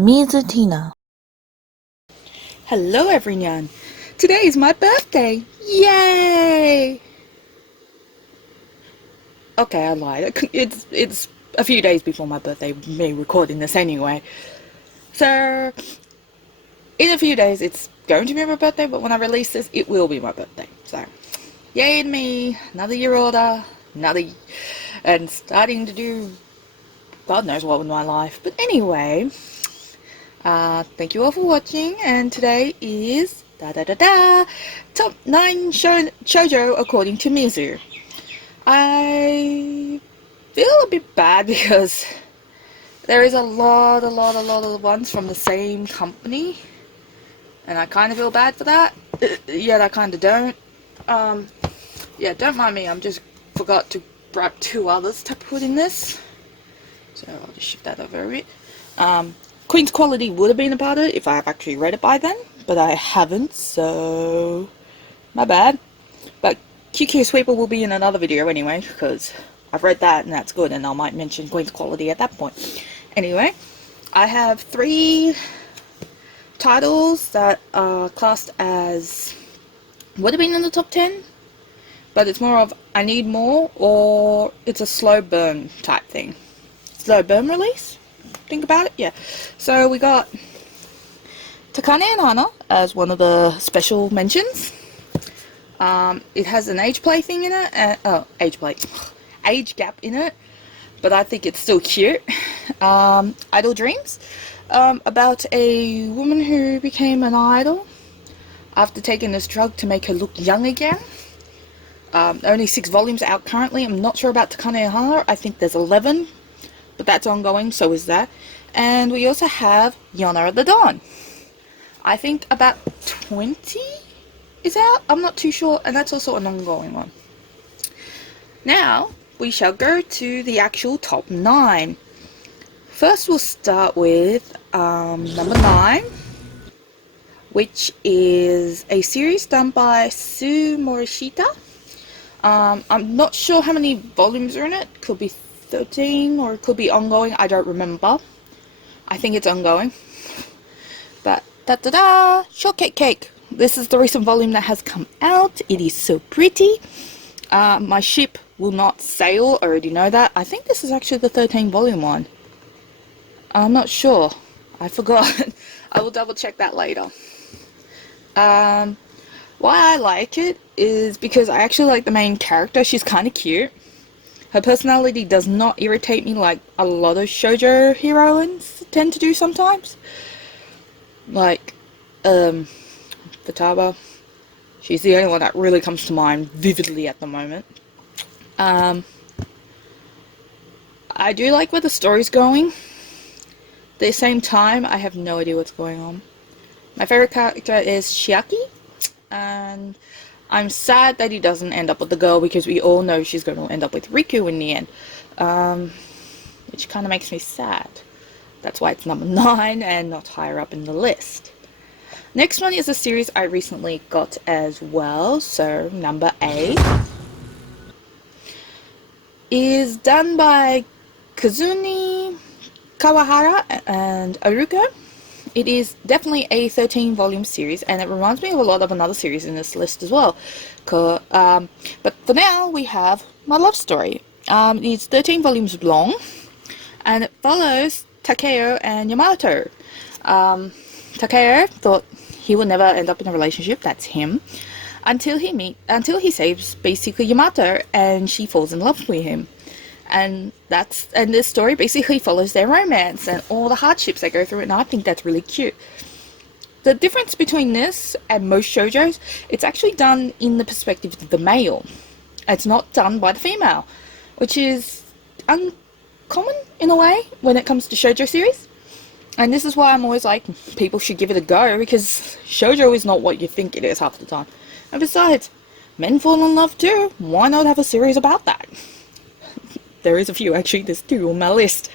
Tina. Hello everyone! Today is my birthday! Yay! Okay, I lied. It's a few days before my birthday, me recording this anyway. So, in a few days it's going to be my birthday, but when I release this, it will be my birthday. So, yay to me! Another year older, and starting to do God knows what with my life. But anyway, thank you all for watching, and today is top 9 Shojo according to Mizu. I feel a bit bad because there is a lot of ones from the same company, and I kind of feel bad for that, yet I kind of don't. Yeah, don't mind me, just forgot to grab 2 others to put in this, so I'll just shift that over a bit. Queen's Quality would have been about it if I have actually read it by then, but I haven't, so my bad. But QQ Sweeper will be in another video anyway, because I've read that and that's good, and I might mention Queen's Quality at that point. Anyway, I have 3 titles that are classed as would have been in the top 10, but it's more of I need more, or it's a slow burn type thing. Slow burn release? Think about it, yeah. So we got Tucanae Heart as one of the special mentions. It has an age play thing in it, age gap in it, but I think it's still cute. Idol Dreams, about a woman who became an idol after taking this drug to make her look young again. Only 6 volumes out currently. I'm not sure about Tucanae Heart. I think there's 11, but that's ongoing, so is that. And we also have Jana at the Dawn. I think about 20 is out, I'm not too sure, and that's also an ongoing one. Now, we shall go to the actual top 9. First, we'll start with number 9, which is a series done by Sue Morishita. I'm not sure how many volumes are in it. Could be 13 or it could be ongoing. I don't remember. I think it's ongoing. But Shortcake Cake. This is the recent volume that has come out. It is so pretty. My ship will not sail. I already know that. I think this is actually the 13 volume one. I'm not sure. I forgot. I will double check that later. Why I like it is because I actually like the main character. She's kind of cute. Her personality does not irritate me like a lot of shoujo heroines tend to do sometimes. Like, Futaba. She's the only one that really comes to mind vividly at the moment. I do like where the story's going. At the same time, I have no idea what's going on. My favorite character is Chiaki, and I'm sad that he doesn't end up with the girl, because we all know she's going to end up with Riku in the end, which kind of makes me sad. That's why it's number 9 and not higher up in the list. Next one is a series I recently got as well, so number 8 is done by Kazuni Kawahara and Aruko. It is definitely a 13 volume series, and it reminds me of a lot of another series in this list as well. But for now, we have My Love Story. It's 13 volumes long, and it follows Takeo and Yamato. Takeo thought he would never end up in a relationship, that's him, until he saves basically Yamato, and she falls in love with him. And this story basically follows their romance and all the hardships they go through, and I think that's really cute. The difference between this and most shoujos, it's actually done in the perspective of the male. It's not done by the female, which is uncommon in a way when it comes to shoujo series. And this is why I'm always like, people should give it a go, because shoujo is not what you think it is half the time. And besides, men fall in love too. Why not have a series about that? There is a few, actually. There's 2 on my list.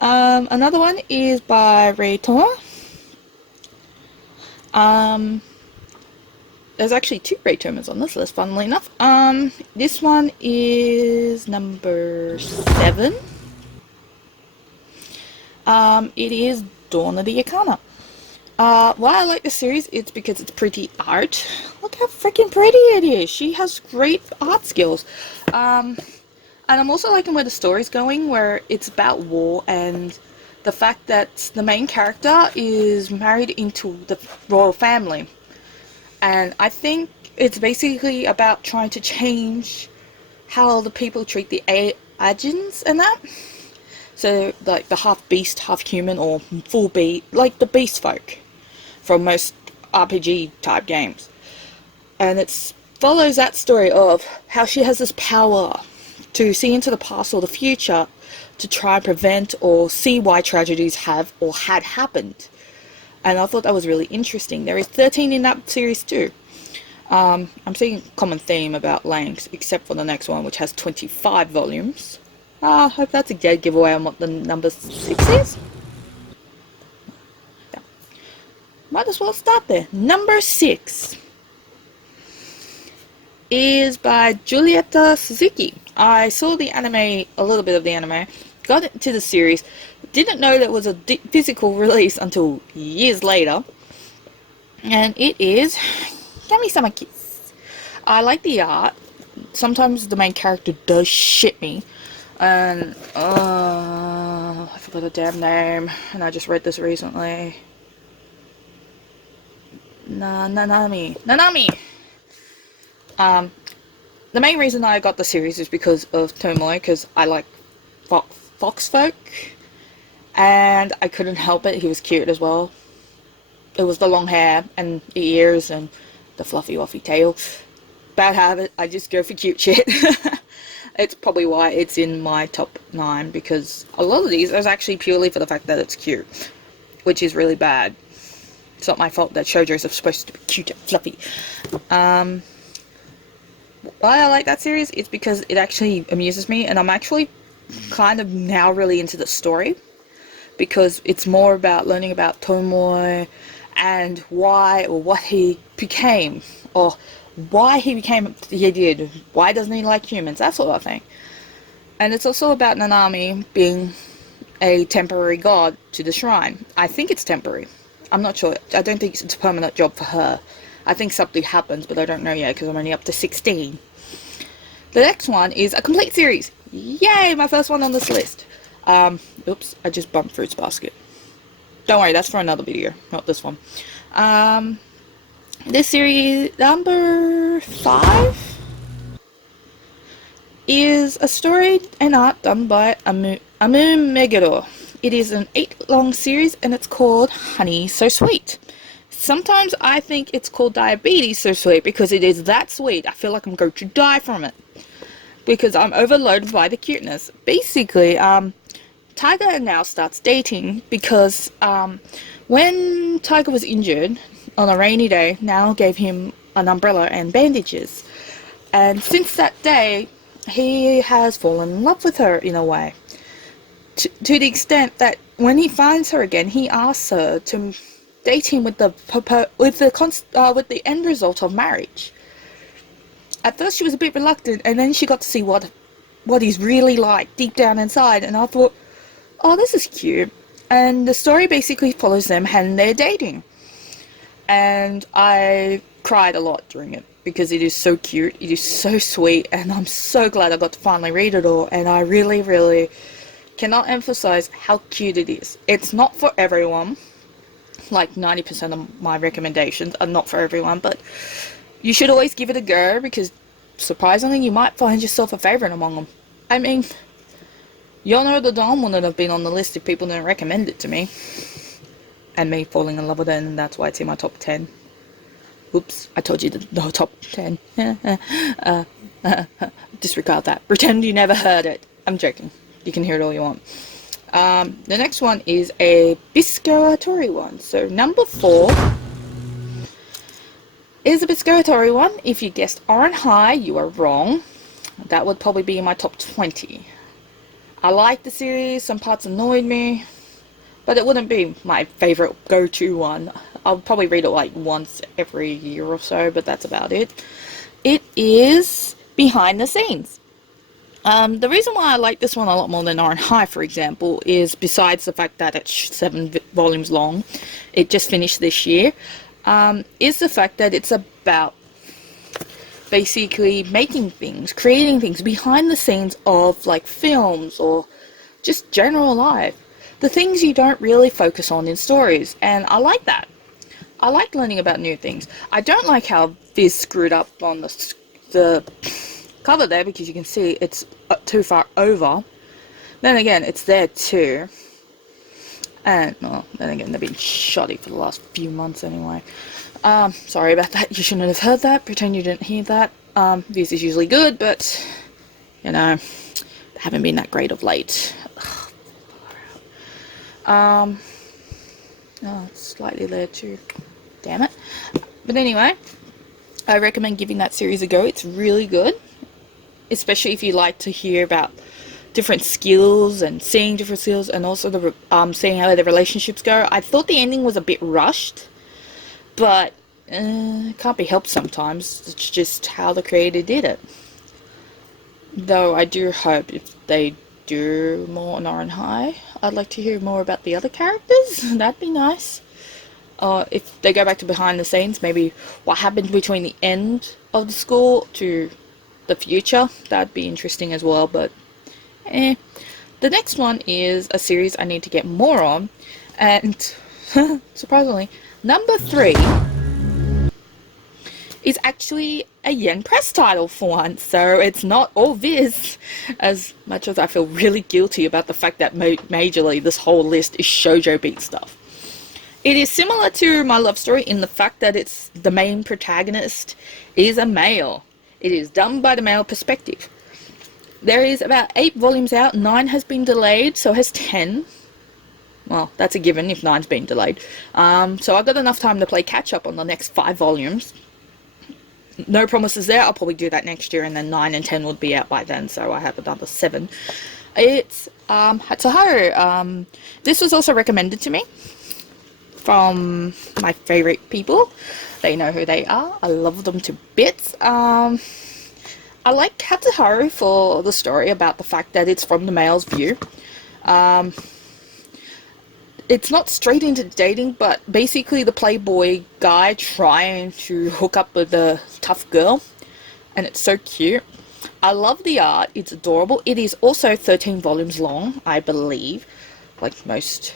Another one is by Ray Toma. There's actually 2 Ray Tomas on this list, funnily enough. This one is number 7. It is Dawn of the Yakana. Why I like the series, it's because it's pretty art. Look how freaking pretty it is. She has great art skills. And I'm also liking where the story's going, where it's about war and the fact that the main character is married into the royal family. And I think it's basically about trying to change how the people treat the Agents and that. So, like the half beast, half human, or full beast, like the Beastfolk from most RPG type games. And it follows that story of how she has this power to see into the past or the future to try and prevent or see why tragedies have or had happened. And I thought that was really interesting. There is 13 in that series too. I'm seeing a common theme about lengths, except for the next one, which has 25 volumes. I hope that's a dead giveaway on what the number 6 is. Yeah. Might as well start there. Number 6 is by Giulietta Suzuki. I saw the anime, a little bit of the anime, got into the series, didn't know there was a physical release until years later, and it is Kami-sama Kiss. I like the art. Sometimes the main character does shit me, and I forgot the damn name, and I just read this recently. Nanami. The main reason I got the series is because of Tomoe, because I like Foxfolk, and I couldn't help it. He was cute as well. It was the long hair and the ears and the fluffy waffy tail. Bad habit, I just go for cute shit. It's probably why it's in my top 9, because a lot of these is actually purely for the fact that it's cute, which is really bad. It's not my fault that Shojos are supposed to be cute and fluffy. Why I like that series is because it actually amuses me, and I'm actually kind of now really into the story, because it's more about learning about Tomoe and why or what he became, or why he became he did, why doesn't he like humans, that sort of thing. And it's also about Nanami being a temporary god to the shrine. I think it's temporary. I'm not sure. I don't think it's a permanent job for her. I think something happens, but I don't know yet because I'm only up to 16. The next one is a complete series. Yay, my first one on this list. Oops, I just bumped Fruits Basket. Don't worry, that's for another video, not this one. This series, number 5, is a story and art done by Amu Meguro. It is an 8-long series, and it's called Honey So Sweet. Sometimes I think it's called Diabetes So Sweet because it is that sweet. I feel like I'm going to die from it, because I'm overloaded by the cuteness. Basically, Tiger now starts dating because when Tiger was injured on a rainy day, Now gave him an umbrella and bandages. And since that day, he has fallen in love with her in a way. To the extent that when he finds her again, he asks her to date him with the end result of marriage. At first she was a bit reluctant, and then she got to see what he's really like deep down inside, and I thought, oh, this is cute. And the story basically follows them and they're dating. And I cried a lot during it because it is so cute, it is so sweet, and I'm so glad I got to finally read it all, and I really, really cannot emphasize how cute it is. It's not for everyone. Like 90% of my recommendations are not for everyone, but you should always give it a go, because surprisingly you might find yourself a favorite among them. I mean, Jana the Dawn wouldn't have been on the list if people didn't recommend it to me. And me falling in love with it, and that's why it's in my top 10. Oops, I told you the top 10. Disregard that. Pretend you never heard it. I'm joking. You can hear it all you want. The next one is a Biscoatori one. So number 4 is a Biscoatori one. If you guessed Oran High, you are wrong. That would probably be in my top 20. I like the series. Some parts annoyed me, but it wouldn't be my favorite go-to one. I'll probably read it like once every year or so, but that's about it. It is behind the scenes. The reason why I like this one a lot more than Iron High, for example, is besides the fact that it's 7 volumes long, it just finished this year, is the fact that it's about basically making things, creating things behind the scenes of like films or just general life. The things you don't really focus on in stories, and I like that. I like learning about new things. I don't like how Viz screwed up on the cover there, because you can see it's too far over. Then again, it's there too. And, well, then again, they've been shoddy for the last few months anyway. Sorry about that. You shouldn't have heard that. Pretend you didn't hear that. Viz is usually good, but, you know, they haven't been that great of late. Oh, it's slightly there too. Damn it. But anyway, I recommend giving that series a go. It's really good, especially if you like to hear about different skills and seeing different skills, and also the seeing how the relationships go. I thought the ending was a bit rushed, but it can't be helped sometimes. It's just how the creator did it. Though I do hope if they do more on Iron High, I'd like to hear more about the other characters. That'd be nice. If they go back to behind the scenes, maybe what happened between the end of the school to the future, that'd be interesting as well. But the next one is a series I need to get more on, and surprisingly, number 3 is actually a Yen Press title for once, so it's not all Viz, as much as I feel really guilty about the fact that majorly this whole list is Shojo beat stuff. It is similar to My Love Story in the fact that it's the main protagonist is a male. It is done by the male perspective. There is about 8 volumes out, 9 has been delayed, so has 10. Well, that's a given if 9's been delayed. So I've got enough time to play catch up on the next 5 volumes. No promises there, I'll probably do that next year, and then 9 and 10 would be out by then, so I have another 7. It's Hatsuharu. This was also recommended to me from my favorite people. They know who they are. I love them to bits. I like Hatsuharu for the story about the fact that it's from the male's view. It's not straight into dating, but basically the playboy guy trying to hook up with a tough girl, and it's so cute. I love the art, it's adorable. It is also 13 volumes long, I believe, like most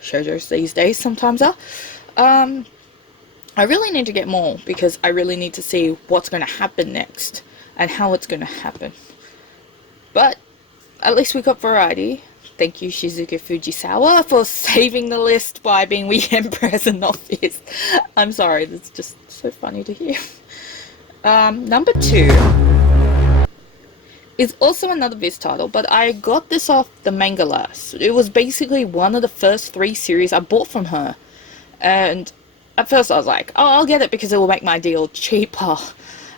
shoujos these days sometimes are. I really need to get more, because I really need to see what's going to happen next and how it's going to happen. But at least we got variety. Thank you, Shizuka Fujisawa, for saving the list by being we Empress and not Viz. I'm sorry, that's just so funny to hear. Number 2 is also another Viz title, but I got this off the Manga last. It was basically one of the first 3 series I bought from her. And at first I was like, oh, I'll get it because it will make my deal cheaper.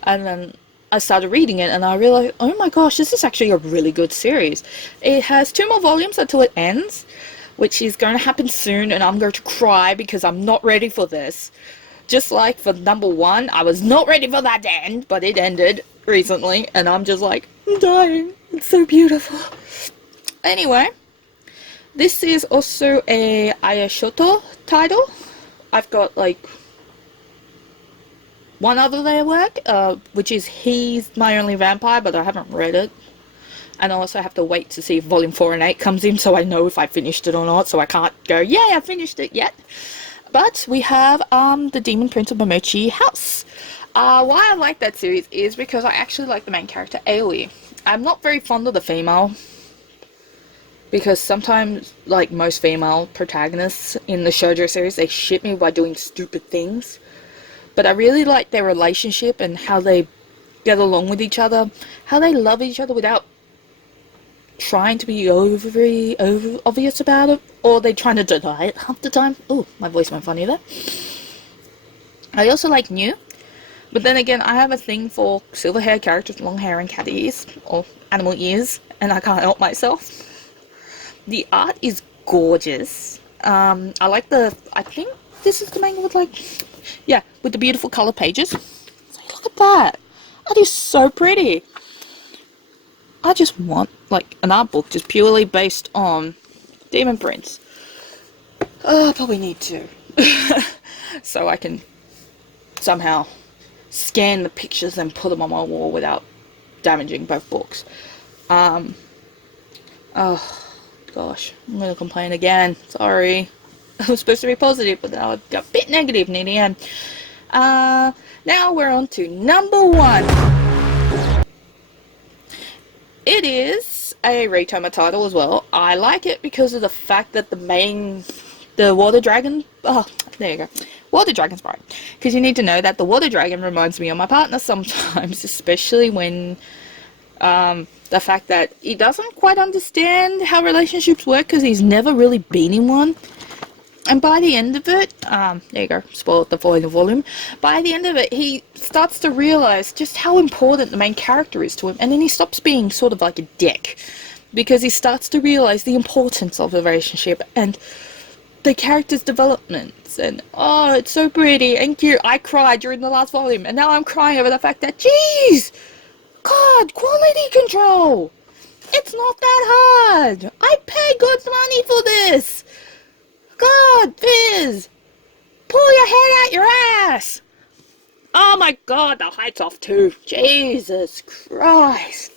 And then I started reading it and I realized, oh my gosh, this is actually a really good series. It has 2 more volumes until it ends, which is going to happen soon, and I'm going to cry because I'm not ready for this. Just like for number 1, I was not ready for that to end, but it ended recently, and I'm just like, I'm dying. It's so beautiful. Anyway, this is also a Ayashoto title. I've got like one other their work, which is He's My Only Vampire, but I haven't read it. And I also have to wait to see if volume 4 and 8 comes in, so I know if I finished it or not, so I can't go, yay, I finished it yet. But we have The Demon Prince of Momochi House. Why I like that series is because I actually like the main character, Aoi. I'm not very fond of the female, because sometimes, like most female protagonists in the shoujo series, they shit me by doing stupid things. But I really like their relationship and how they get along with each other, how they love each other without trying to be over obvious about it, or they trying to deny it half the time. Oh, my voice went funny there. I also like New, but then again, I have a thing for silver hair characters, long hair and cat ears, or animal ears, and I can't help myself. The art is gorgeous. I like I think this is the manga with yeah, with the beautiful color pages. So look at that. That is so pretty. I just want like an art book just purely based on Demon Prince. I probably need to. So I can somehow scan the pictures and put them on my wall without damaging both books. Oh gosh, I'm gonna complain again. Sorry. I was supposed to be positive, but I got a bit negative near the end. Now we're on to number 1. It is a Reitoma title as well. I like it because of the fact that the water dragon, there you go, water dragon sprite. Because you need to know that the water dragon reminds me of my partner sometimes, especially when the fact that he doesn't quite understand how relationships work because he's never really been in one. And by the end of it, there you go, spoiled the falling volume. By the end of it, he starts to realize just how important the main character is to him. And then he stops being sort of like a dick. Because he starts to realize the importance of the relationship and the character's developments. And, oh, it's so pretty and cute. I cried during the last volume. And now I'm crying over the fact that, jeez, God, quality control. It's not that hard. I pay good money for this. God, Fizz! Pull your head out your ass! Oh my god, the height's off too. Jesus Christ.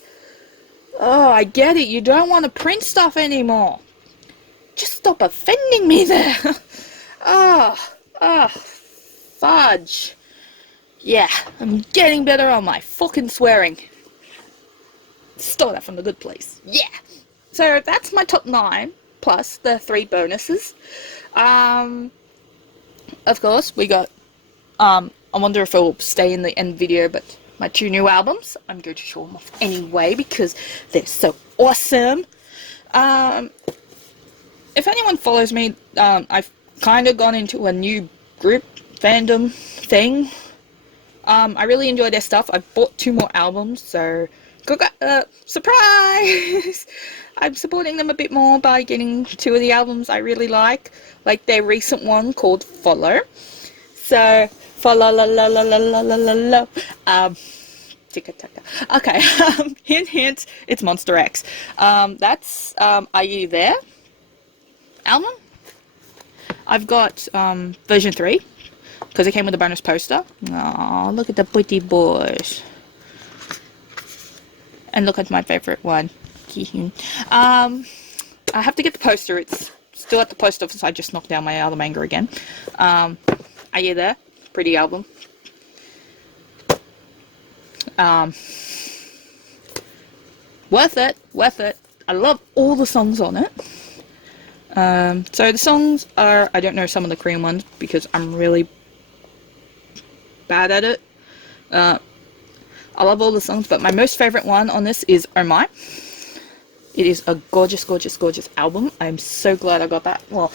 Oh, I get it. You don't want to print stuff anymore. Just stop offending me there. Fudge. Yeah, I'm getting better on my fucking swearing. Stole that from the good place. Yeah. So that's my top 9. Plus the 3 bonuses. Of course, we got, I wonder if it'll stay in the end video, but my 2 new albums, I'm going to show them off anyway, because they're so awesome. If anyone follows me, I've kind of gone into a new group fandom thing. I really enjoy their stuff. I've bought 2 more albums, so surprise! I'm supporting them a bit more by getting 2 of the albums I really like their recent one called Follow. So, follow la la la la la la la la. Ticka taka. Okay, hint, it's Monster X. That's Are You There? Album. I've got version 3 because it came with a bonus poster. Aw, look at the pretty boys. And look at my favorite one. I have to get the poster. It's still at the post office. I just knocked down my other manga again. Are You There? Pretty album. Worth it. I love all the songs on it. So the songs are, I don't know some of the Korean ones because I'm really bad at it. I love all the songs, but my most favorite one on this is Oh My. It is a gorgeous, gorgeous, gorgeous album. I'm so glad I got that. Well,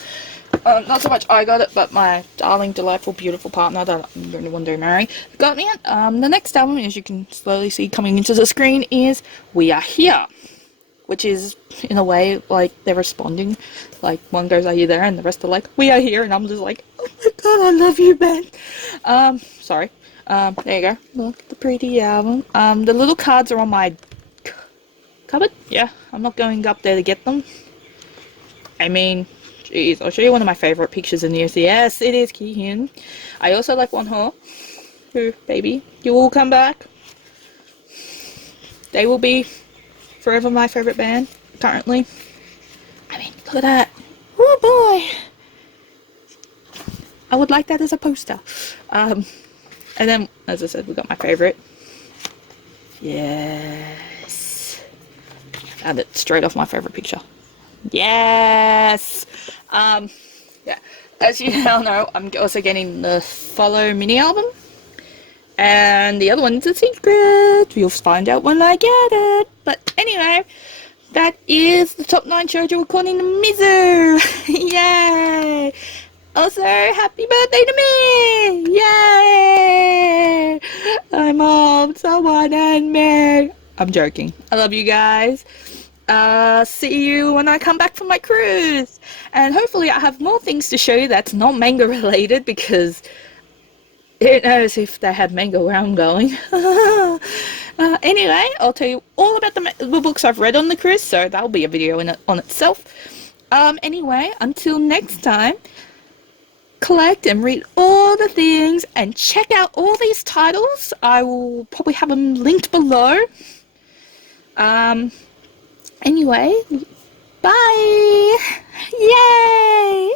not so much I got it, but my darling, delightful, beautiful partner that I'm going to one day marry got me it. The next album, as you can slowly see coming into the screen, is We Are Here, which is, in a way, like, they're responding. Like, one goes, Are you there? And the rest are like, We are here. And I'm just like, oh my god, I love you, Ben. Sorry. There you go. Look at the pretty album. The little cards are on my cupboard. Yeah, I'm not going up there to get them. I mean, jeez, I'll show you one of my favorite pictures in this. Yes, it is Kihyun. I also like Wonho. Who, baby, you will come back. They will be forever my favorite band, currently. I mean, look at that. Oh boy. I would like that as a poster. And then, as I said, we got my favorite. Yes. Found it straight off my favorite picture. Yes. Yeah. As you now know, I'm also getting the Follow mini album. And the other one's a secret. You'll find out when I get it. But anyway, that is the top 9 shoujo according to Mizu. Yay! Also, happy birthday to me! Yay! I mobbed someone and me. I'm joking. I love you guys. See you when I come back from my cruise. And hopefully I have more things to show you that's not manga related, because who knows if they have manga where I'm going. Anyway, I'll tell you all about the books I've read on the cruise, so that'll be a video on itself. Anyway, until next time, collect and read all the things and check out all these titles. I will probably have them linked below. Anyway, bye! Yay!